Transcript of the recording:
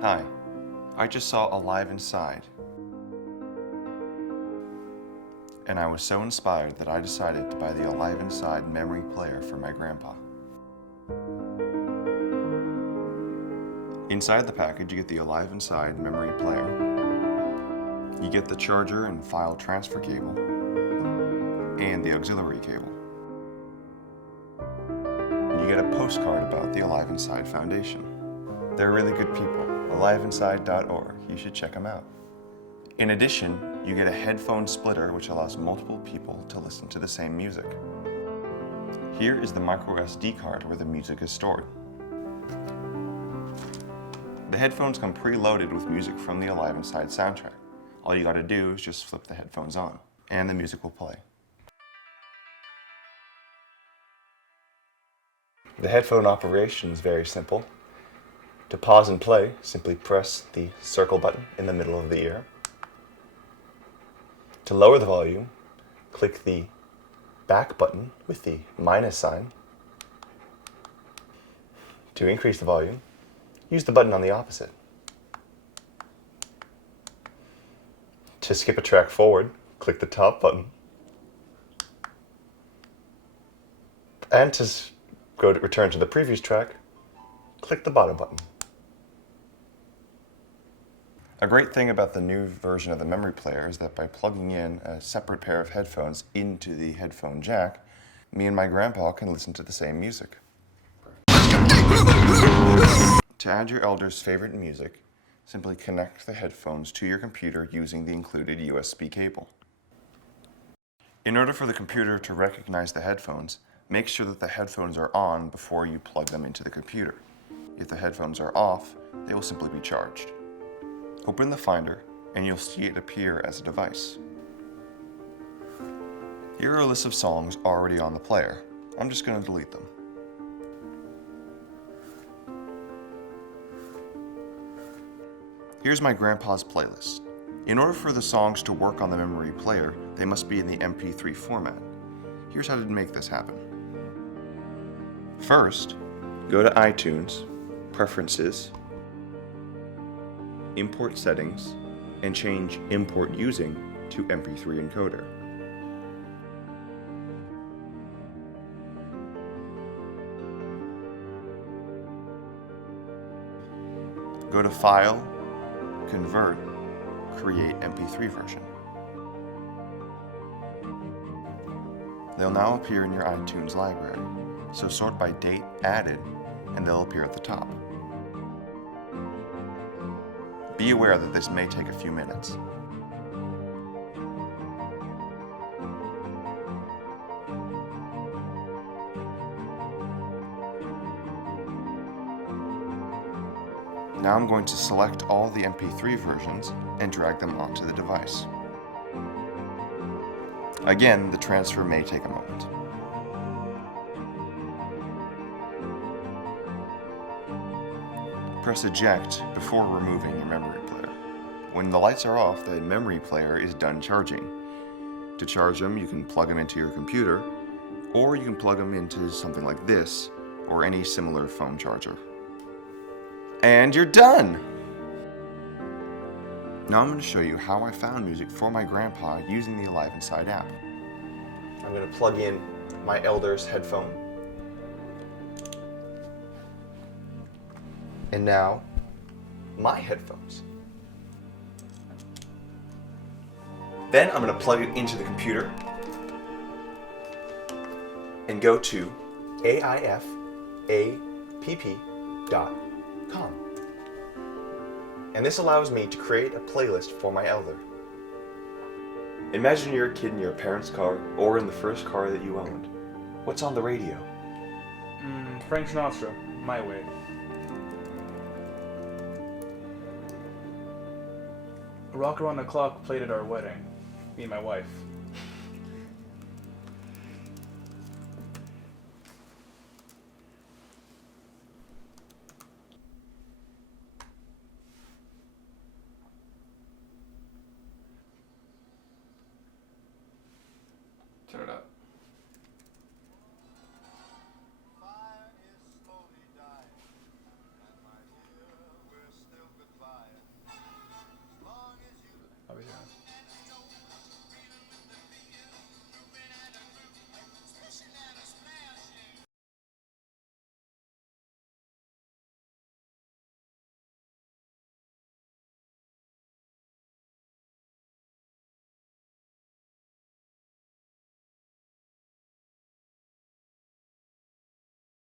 Hi, I just saw Alive Inside, and I was so inspired that I decided to buy the Alive Inside memory player for my grandpa. Inside the package, you get the Alive Inside memory player. You get the charger and file transfer cable, and the auxiliary cable. And you get a postcard about the Alive Inside Foundation. They're really good people. AliveInside.org. You should check them out. In addition, you get a headphone splitter which allows multiple people to listen to the same music. Here is the micro SD card where the music is stored. The headphones come preloaded with music from the Alive Inside soundtrack. All you gotta do is just flip the headphones on, and the music will play. The headphone operation is very simple. To pause and play, simply press the circle button in the middle of the ear. To lower the volume, click the back button with the minus sign. To increase the volume, use the button on the opposite. To skip a track forward, click the top button. And to return to the previous track, click the bottom button. A great thing about the new version of the memory player is that by plugging in a separate pair of headphones into the headphone jack, me and my grandpa can listen to the same music. To add your elder's favorite music, simply connect the headphones to your computer using the included USB cable. In order for the computer to recognize the headphones, make sure that the headphones are on before you plug them into the computer. If the headphones are off, they will simply be charged. Open the Finder, and you'll see it appear as a device. Here are a list of songs already on the player. I'm just going to delete them. Here's my grandpa's playlist. In order for the songs to work on the memory player, they must be in the MP3 format. Here's how to make this happen. First, go to iTunes, Preferences, Import Settings, and change Import Using to MP3 Encoder. Go to File, Convert, Create MP3 version. They'll now appear in your iTunes library, so sort by date added, and they'll appear at the top. Be aware that this may take a few minutes. Now I'm going to select all the MP3 versions and drag them onto the device. Again, the transfer may take a moment. Press eject before removing your memory player. When the lights are off, the memory player is done charging. To charge them, you can plug them into your computer, or you can plug them into something like this, or any similar phone charger. And you're done! Now I'm going to show you how I found music for my grandpa using the Alive Inside app. I'm going to plug in my elder's headphone. And now, my headphones. Then I'm going to plug it into the computer and go to aifapp.com. And this allows me to create a playlist for my elder. Imagine you're a kid in your parents' car or in the first car that you owned. What's on the radio? Frank Sinatra, My Way. Rock Around the Clock played at our wedding, me and my wife.